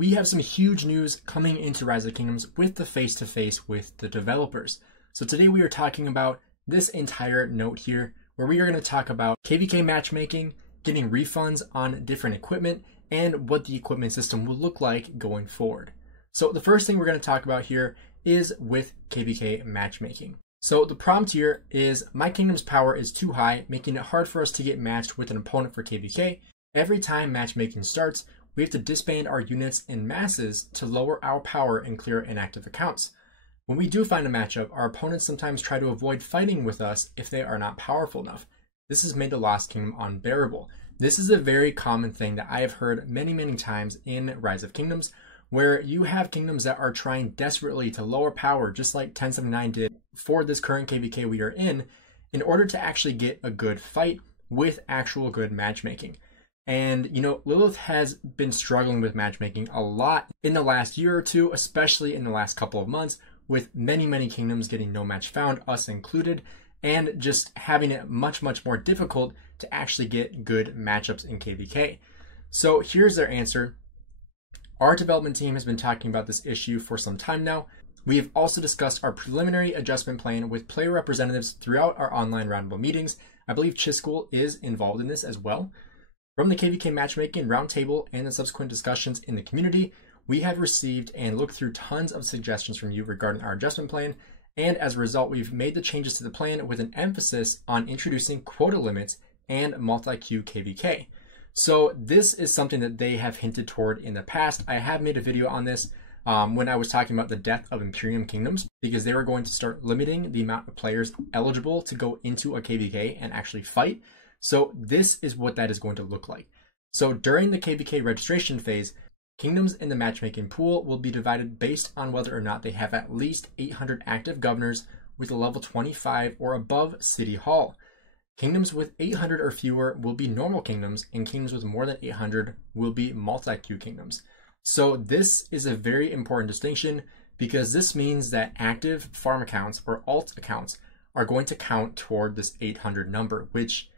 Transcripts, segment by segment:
We have some huge news coming into Rise of Kingdoms with the face-to-face with the developers. So today we are talking about this entire note here, where we are going to talk about KVK matchmaking, getting refunds on different equipment, and what the equipment system will look like going forward. So the first thing we're going to talk about here is with KVK matchmaking. So the prompt here is, my kingdom's power is too high, making it hard for us to get matched with an opponent for KVK. Every time matchmaking starts, we have to disband our units in masses to lower our power and clear inactive accounts. When we do find a matchup, our opponents sometimes try to avoid fighting with us if they are not powerful enough. This has made the Lost Kingdom unbearable. This is a very common thing that I have heard many times in Rise of Kingdoms, where you have kingdoms that are trying desperately to lower power, just like 1079 did for this current KVK we are in order to actually get a good fight with actual good matchmaking. And, you know, Lilith has been struggling with matchmaking a lot in the last year or two, especially in the last couple of months, with many kingdoms getting no match found, us included, and just having it much more difficult to actually get good matchups in KVK. So here's their answer. Our development team has been talking about this issue for some time now. We have also discussed our preliminary adjustment plan with player representatives throughout our online roundtable meetings. I believe Chisgule is involved in this as well. From the KVK matchmaking roundtable and the subsequent discussions in the community, we have received and looked through tons of suggestions from you regarding our adjustment plan, and as a result, we've made the changes to the plan with an emphasis on introducing quota limits and multi-queue KVK. So this is something that they have hinted toward in the past. I have made a video on this when I was talking about the death of Imperium kingdoms, because they were going to start limiting the amount of players eligible to go into a KVK and actually fight. So this is what that is going to look like. So during the KVK registration phase, kingdoms in the matchmaking pool will be divided based on whether or not they have at least 800 active governors with a level 25 or above City Hall. Kingdoms with 800 or fewer will be normal kingdoms, and kingdoms with more than 800 will be multi-queue kingdoms. So this is a very important distinction, because this means that active farm accounts or alt accounts are going to count toward this 800 number, which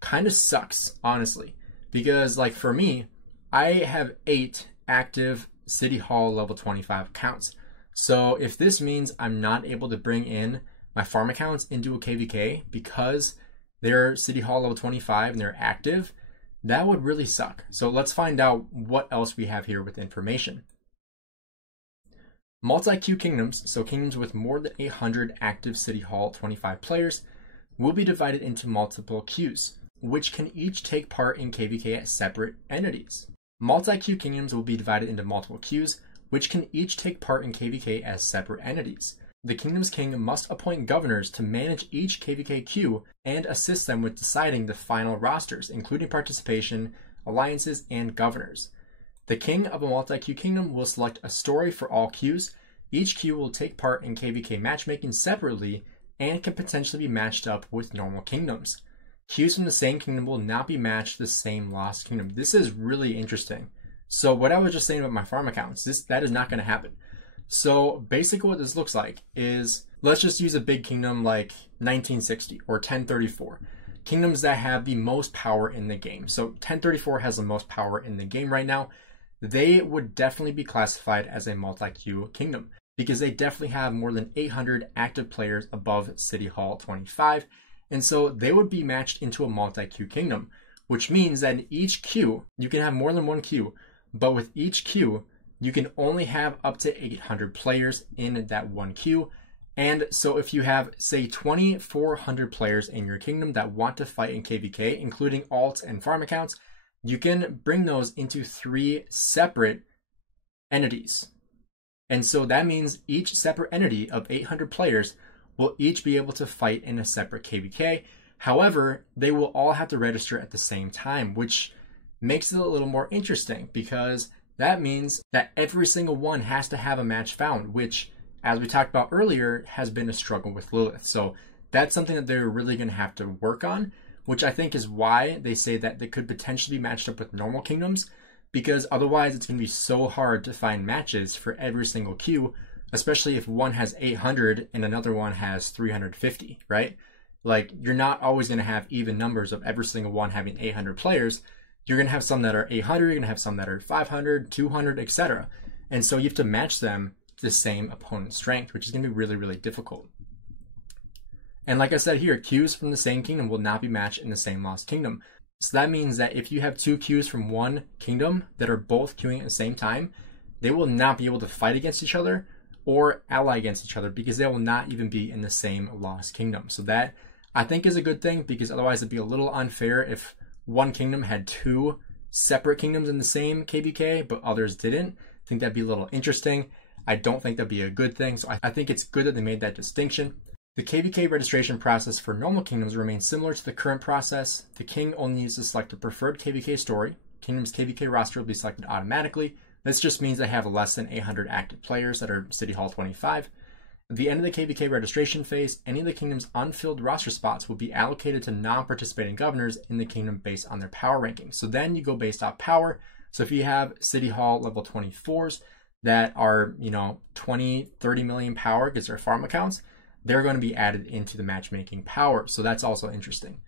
kind of sucks, honestly, because like for me, I have 8 active City Hall level 25 accounts. So if this means I'm not able to bring in my farm accounts into a KVK because they're City Hall level 25 and they're active, that would really suck. So let's find out what else we have here with information. Multi-queue kingdoms, so kingdoms with more than 800 active City Hall 25 players, will be divided into multiple queues, which can each take part in KVK as separate entities. Multi-queue kingdoms will be divided into multiple queues, which can each take part in KVK as separate entities. The kingdom's king must appoint governors to manage each KVK queue and assist them with deciding the final rosters, including participation, alliances, and governors. The king of a multi-queue kingdom will select a story for all queues. Each queue will take part in KVK matchmaking separately and can potentially be matched up with normal kingdoms. Queues from the same kingdom will not be matched to the same Lost Kingdom. This is really interesting. So what I was just saying about my farm accounts, that is not going to happen. So basically what this looks like is, let's just use a big kingdom like 1960 or 1034. Kingdoms that have the most power in the game. So 1034 has the most power in the game right now. They would definitely be classified as a multi-queue kingdom, because they definitely have more than 800 active players above City Hall 25. And so they would be matched into a multi-queue kingdom, which means that in each queue, you can have more than one queue, but with each queue, you can only have up to 800 players in that one queue. And so if you have, say, 2,400 players in your kingdom that want to fight in KVK, including alt and farm accounts, you can bring those into 3 separate entities. And so that means each separate entity of 800 players will each be able to fight in a separate KVK. However, they will all have to register at the same time, which makes it a little more interesting, because that means that every single one has to have a match found, which, as we talked about earlier, has been a struggle with Lilith. So that's something that they're really going to have to work on, which I think is why they say that they could potentially be matched up with normal kingdoms, because otherwise it's going to be so hard to find matches for every single queue, especially if one has 800 and another one has 350, right? Like, you're not always going to have even numbers of every single one having 800 players. you're going to have some that are 800, you're going to have some that are 500, 200, etc. And so you have to match them to the same opponent's strength, which is going to be really, really difficult. And like I said here, queues from the same kingdom will not be matched in the same lost kingdom. So that means that if you have two queues from one kingdom that are both queuing at the same time, they will not be able to fight against each other or ally against each other because they will not even be in the same lost kingdom. So that I think is a good thing, because otherwise it'd be a little unfair if one kingdom had two separate kingdoms in the same KVK, but others didn't. I think that'd be a little interesting. I don't think that'd be a good thing. So I think it's good that they made that distinction. The KVK registration process for normal kingdoms remains similar to the current process. The king only needs to select the preferred KVK story. Kingdom's KVK roster will be selected automatically. This just means they have less than 800 active players that are City Hall 25. At the end of the KVK registration phase, any of the kingdom's unfilled roster spots will be allocated to non-participating governors in the kingdom based on their power ranking. So then you go based off power. So if you have City Hall level 24s that are, 20, 30 million power because they're farm accounts, they're going to be added into the matchmaking power. So that's also interesting.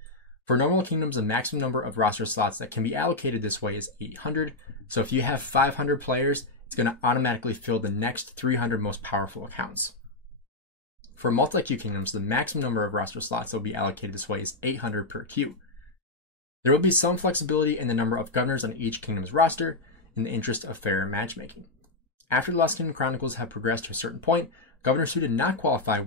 For normal kingdoms, the maximum number of roster slots that can be allocated this way is 800. So if you have 500 players, it's going to automatically fill the next 300 most powerful accounts. For multi-queue kingdoms, the maximum number of roster slots that will be allocated this way is 800 per queue. There will be some flexibility in the number of governors on each kingdom's roster in the interest of fair matchmaking. After the Lost Kingdom Chronicles have progressed to a certain point, governors who did not qualify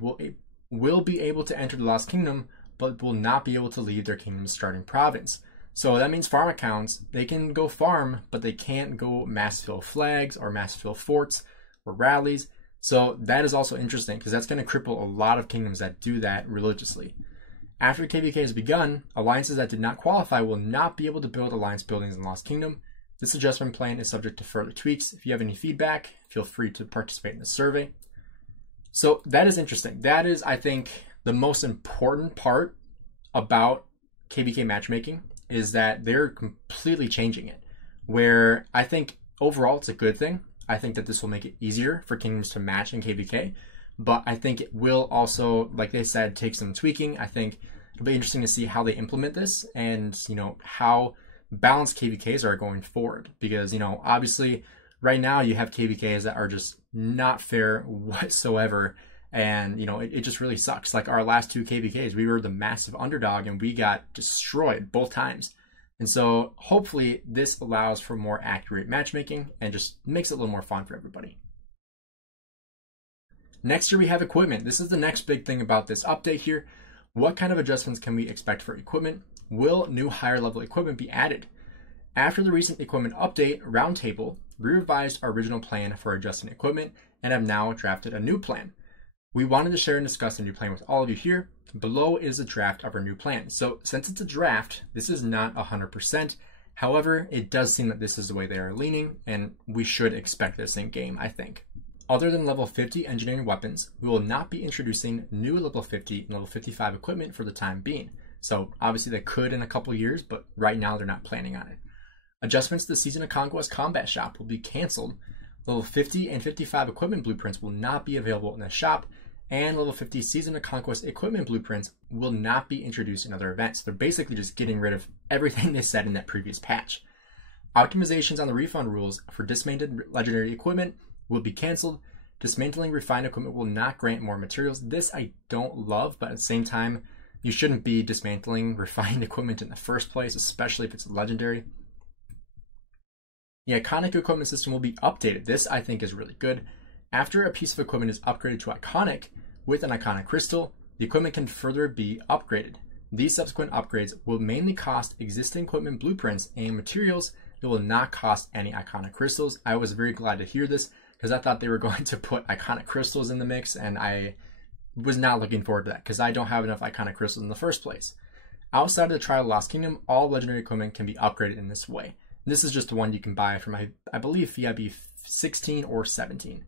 will be able to enter the Lost Kingdom, but will not be able to leave their kingdom's starting province. So that means farm accounts, they can go farm, but they can't go mass fill flags or mass fill forts or rallies. So that is also interesting, because that's going to cripple a lot of kingdoms that do that religiously. After KVK has begun, alliances that did not qualify will not be able to build alliance buildings in Lost Kingdom. This adjustment plan is subject to further tweaks. If you have any feedback, feel free to participate in the survey. So that is interesting. That is, I think, the most important part about KVK matchmaking, is that they're completely changing it, where I think overall it's a good thing. I think that this will make it easier for kingdoms to match in KVK, but I think it will also, like they said, take some tweaking. I think it'll be interesting to see how they implement this and, how balanced KVKs are going forward, because, obviously right now you have KVKs that are just not fair whatsoever. And, it just really sucks. Like our last two KVKs, we were the massive underdog and we got destroyed both times. And so hopefully this allows for more accurate matchmaking and just makes it a little more fun for everybody. Next here we have equipment. This is the next big thing about this update here. What kind of adjustments can we expect for equipment? Will new higher level equipment be added? After the recent equipment update roundtable, we revised our original plan for adjusting equipment and have now drafted a new plan. We wanted to share and discuss the new plan with all of you here. Below is a draft of our new plan. So since it's a draft, this is not 100%. However, it does seem that this is the way they are leaning, and we should expect this in game, I think. Other than level 50 engineering weapons, we will not be introducing new level 50 and level 55 equipment for the time being. So obviously they could in a couple years, but right now they're not planning on it. Adjustments to the Season of Conquest combat shop will be canceled. Level 50 and 55 equipment blueprints will not be available in the shop, and level 50 Season of Conquest equipment blueprints will not be introduced in other events. They're basically just getting rid of everything they said in that previous patch. Optimizations on the refund rules for dismantled legendary equipment will be canceled. Dismantling refined equipment will not grant more materials. This I don't love, but at the same time, you shouldn't be dismantling refined equipment in the first place, especially if it's legendary. The iconic equipment system will be updated. This I think is really good. After a piece of equipment is upgraded to iconic with an iconic crystal, the equipment can further be upgraded. These subsequent upgrades will mainly cost existing equipment blueprints and materials. It will not cost any iconic crystals. I was very glad to hear this, because I thought they were going to put iconic crystals in the mix, and I was not looking forward to that because I don't have enough iconic crystals in the first place. Outside of the Trial of the Lost Kingdom, all legendary equipment can be upgraded in this way. And this is just the one you can buy from, I believe, FIAB 16 or 17.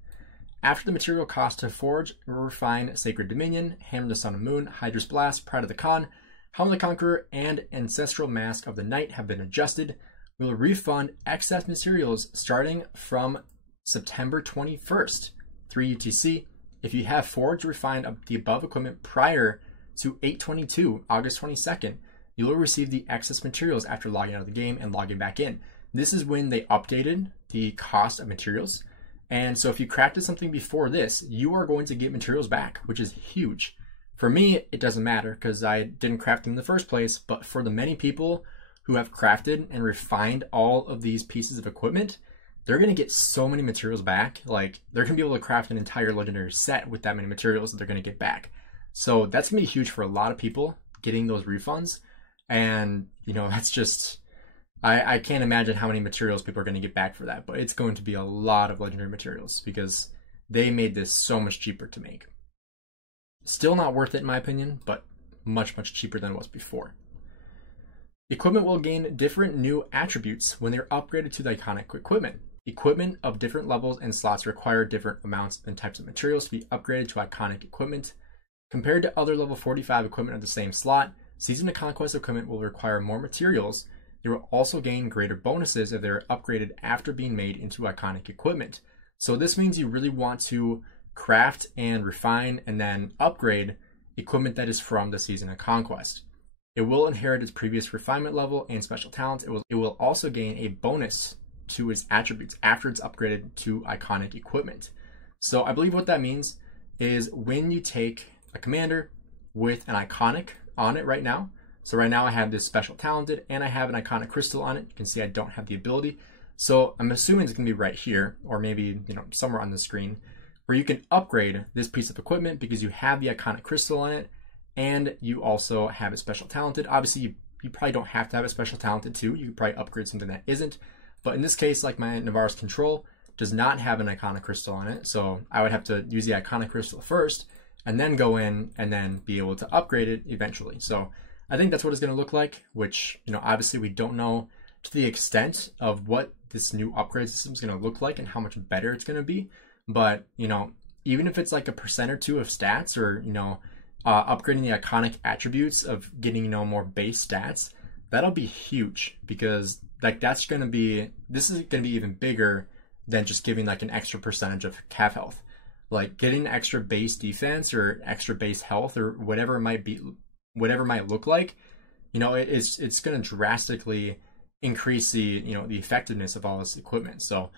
After the material cost to forge or refine Sacred Dominion, Hammer of the Sun and Moon, Hydra's Blast, Pride of the Khan, Helm of the Conqueror, and Ancestral Mask of the Knight have been adjusted, we will refund excess materials starting from September 21st, 3 UTC. If you have forged or refined the above equipment prior to 8/22, August 22nd, you will receive the excess materials after logging out of the game and logging back in. This is when they updated the cost of materials. And so if you crafted something before this, you are going to get materials back, which is huge. For me, it doesn't matter because I didn't craft them in the first place, but for the many people who have crafted and refined all of these pieces of equipment, they're going to get so many materials back. Like, they're going to be able to craft an entire legendary set with that many materials that they're going to get back. So that's going to be huge for a lot of people getting those refunds. And, you know, that's just, I can't imagine how many materials people are going to get back for that, but it's going to be a lot of legendary materials because they made this so much cheaper to make. Still not worth it in my opinion, but much, much cheaper than it was before. Equipment will gain different new attributes when they're upgraded to the iconic equipment. Equipment of different levels and slots require different amounts and types of materials to be upgraded to iconic equipment. Compared to other level 45 equipment of the same slot, Season of Conquest equipment will require more materials. They will also gain greater bonuses if they are upgraded after being made into iconic equipment. So this means you really want to craft and refine and then upgrade equipment that is from the Season of Conquest. It will inherit its previous refinement level and special talents. It will also gain a bonus to its attributes after it's upgraded to iconic equipment. So I believe what that means is when you take a commander with an iconic on it right now. So right now I have this special talented and I have an iconic crystal on it. You can see I don't have the ability. So I'm assuming it's going to be right here or maybe, you know, somewhere on the screen where you can upgrade this piece of equipment because you have the iconic crystal on it and you also have it special talented. Obviously you probably don't have to have a special talented too. You could probably upgrade something that isn't. But in this case, like my Navarre's Control does not have an iconic crystal on it. So I would have to use the iconic crystal first and then go in and then be able to upgrade it eventually. So I think that's what it's going to look like, which, you know, obviously we don't know to the extent of what this new upgrade system is going to look like and how much better it's going to be. But, you know, even if it's like a % or 2 of stats or, you know, upgrading the iconic attributes of getting, you know, more base stats, that'll be huge because like this is going to be even bigger than just giving like an extra percentage of cav health. Like getting extra base defense or extra base health or whatever it might be, whatever it might look like, you know, it's going to drastically increase the, you know, the effectiveness of all this equipment. So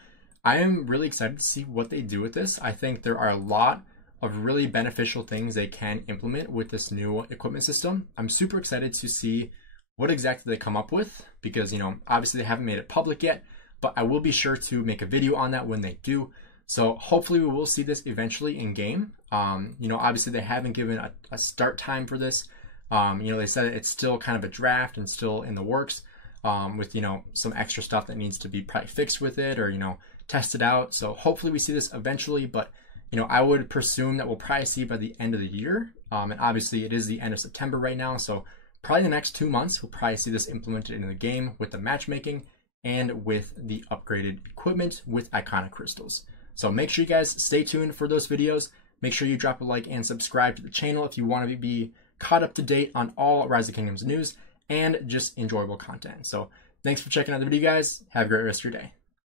I am really excited to see what they do with this. I think there are a lot of really beneficial things they can implement with this new equipment system. I'm super excited to see what exactly they come up with because, you know, obviously they haven't made it public yet, but I will be sure to make a video on that when they do. So hopefully we will see this eventually in game. You know, obviously they haven't given a start time for this. You know, they said it's still kind of a draft and still in the works with, you know, some extra stuff that needs to be probably fixed with it or, you know, tested out. So hopefully we see this eventually, but, you know, I would presume that we'll probably see by the end of the year. And obviously it is the end of September right now. So probably the next 2 months, we'll probably see this implemented in the game with the matchmaking and with the upgraded equipment with iconic crystals. So make sure you guys stay tuned for those videos. Make sure you drop a like and subscribe to the channel if you want to be caught up to date on all Rise of Kingdoms news and just enjoyable content. So thanks for checking out the video, guys. Have a great rest of your day.